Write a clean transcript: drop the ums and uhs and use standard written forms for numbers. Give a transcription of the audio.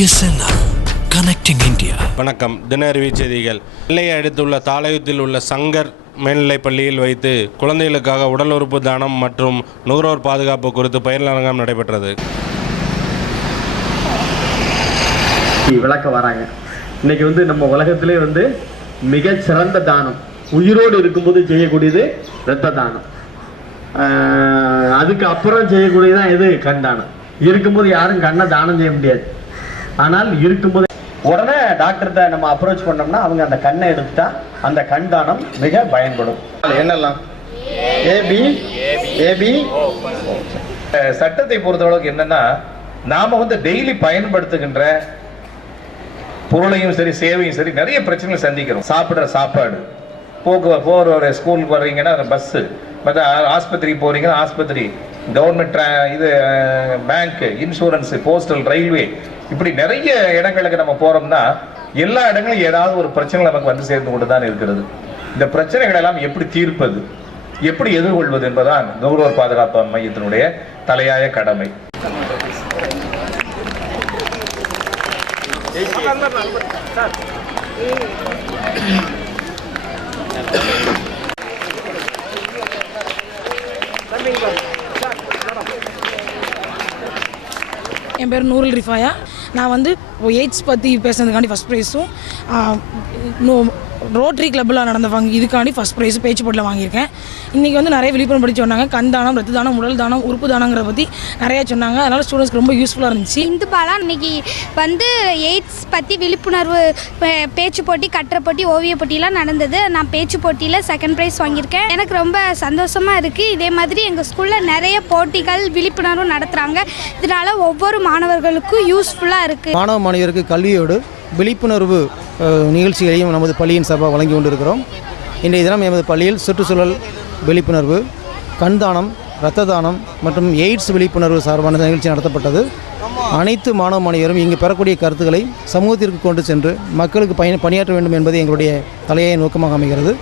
BSNL Connecting India. வணக்கம். தினஅறிவி செய்திகள். நெல்லையை அடுத்துள்ள தாளையத்தில் உள்ள சங்கர் மேல்நிலைப் பள்ளியில் வைத்து குழந்தைகளுக்காக உடல் உறுப்பு தானம் மற்றும் நுகர்வோர் பாதுகாப்பு குறித்து பயிலரங்கம் நடைபெற்றது. விளக்க வராங்க. இன்னைக்கு நம்ம உலகத்திலே மிகச் சிறந்த தானம் உயிரோடு இருக்கும்போது செய்யக்கூடியது இரத்த தானம். அதுக்கு அப்புறம் செய்யக்கூடியதான் எது? கண் தானம். இருக்கும்போது யாரும் கண்ணை தானம் செய்ய முடியாது. ஆனால் இருக்கும்போது உடனே டாக்டர்கிட்ட நம்ம அப்ரோச் பண்ணோம்னா அவங்க அந்த கண்ணை எடுத்துட்டா அந்த கண் தானம் மிக பயன்படும். என்னெல்லாம் ஏபி சட்டத்தை பொறுத்தளவுக்கு என்னன்னா, நாம டெய்லி பயன்படுத்துகின்ற பொருளையும் சரி சேவையும் சரி நிறைய பிரச்சனைகள் சந்திக்கிறோம். சாப்பிட்ற சாப்பாடு, போகிற ஸ்கூலுக்கு வர்றீங்கன்னா பஸ்ஸு, மற்ற ஆஸ்பத்திரிக்கு போறீங்கன்னா ஆஸ்பத்திரி, கவர்மெண்ட் இது பேங்க், இன்சூரன்ஸ், போஸ்டல், ரயில்வே, இப்படி நிறைய இடங்களுக்கு நம்ம போறோம்னா எல்லா இடங்களும் ஏதாவது ஒரு பிரச்சனை நமக்கு சேர்ந்து கொண்டு தான் இருக்கிறது. இந்த பிரச்சனைகள் எல்லாம் எப்படி தீர்ப்பது, எப்படி எதிர்கொள்வது என்பதுதான் நுகர்வோர் பாதுகாப்பு மையத்தினுடைய தலையாய கடமை. என் பேர் நூருல் ரிஃபாயா. நான் எய்ட்ஸ் பற்றி பேசுறதுக்காண்டி ஃபஸ்ட் ப்ரைஸும் ரோட்டரி கிளப்பில் நடந்த இதுக்காண்டி ஃபஸ்ட் ப்ரைஸ் பேச்சு போட்டியில் வாங்கியிருக்கேன். இன்றைக்கி நிறைய விழிப்புணர்வு படி சொன்னாங்க. கண் தானம், ரத்த தானம், உடல் தானம், உறுப்பு தானங்கிறத பற்றி நிறையா சொன்னாங்க. அதனால் ஸ்டூடெண்ட்ஸ்க்கு ரொம்ப யூஸ்ஃபுல்லாக இருந்துச்சு. இந்து பாலா இன்னைக்கு எய்ட்ஸ் பற்றி விழிப்புணர்வு பேச்சு போட்டி, கட்டுரை போட்டி, ஓவிய போட்டியெலாம் நடந்தது. நான் பேச்சு போட்டியில் செகண்ட் ப்ரைஸ் வாங்கியிருக்கேன். எனக்கு ரொம்ப சந்தோஷமாக இருக்குது. இதே மாதிரி எங்கள் ஸ்கூலில் நிறைய போட்டிகள், விழிப்புணர்வு நடத்துகிறாங்க. இதனால் ஒவ்வொரு மாணவர்களுக்கும் யூஸ்ஃபுல்லாக இருக்குது. மாணவ மாணவியருக்கு கல்வியோடு விழிப்புணர்வு நிகழ்ச்சிகளையும் நமது பள்ளியின் சார்பாக வழங்கி கொண்டிருக்கிறோம். இன்றைய தினம் எமது பள்ளியில் சுற்றுச்சூழல் விழிப்புணர்வு, கண் தானம், இரத்த தானம் மற்றும் எய்ட்ஸ் விழிப்புணர்வு சார்பான நிகழ்ச்சி நடத்தப்பட்டது. அனைத்து மாணவ மாணவியரும் இங்கு பெறக்கூடிய கருத்துக்களை சமூகத்திற்கு கொண்டு சென்று மக்களுக்கு பணியாற்ற வேண்டும் என்பது எங்களுடைய தலையாய நோக்கமாக அமைகிறது.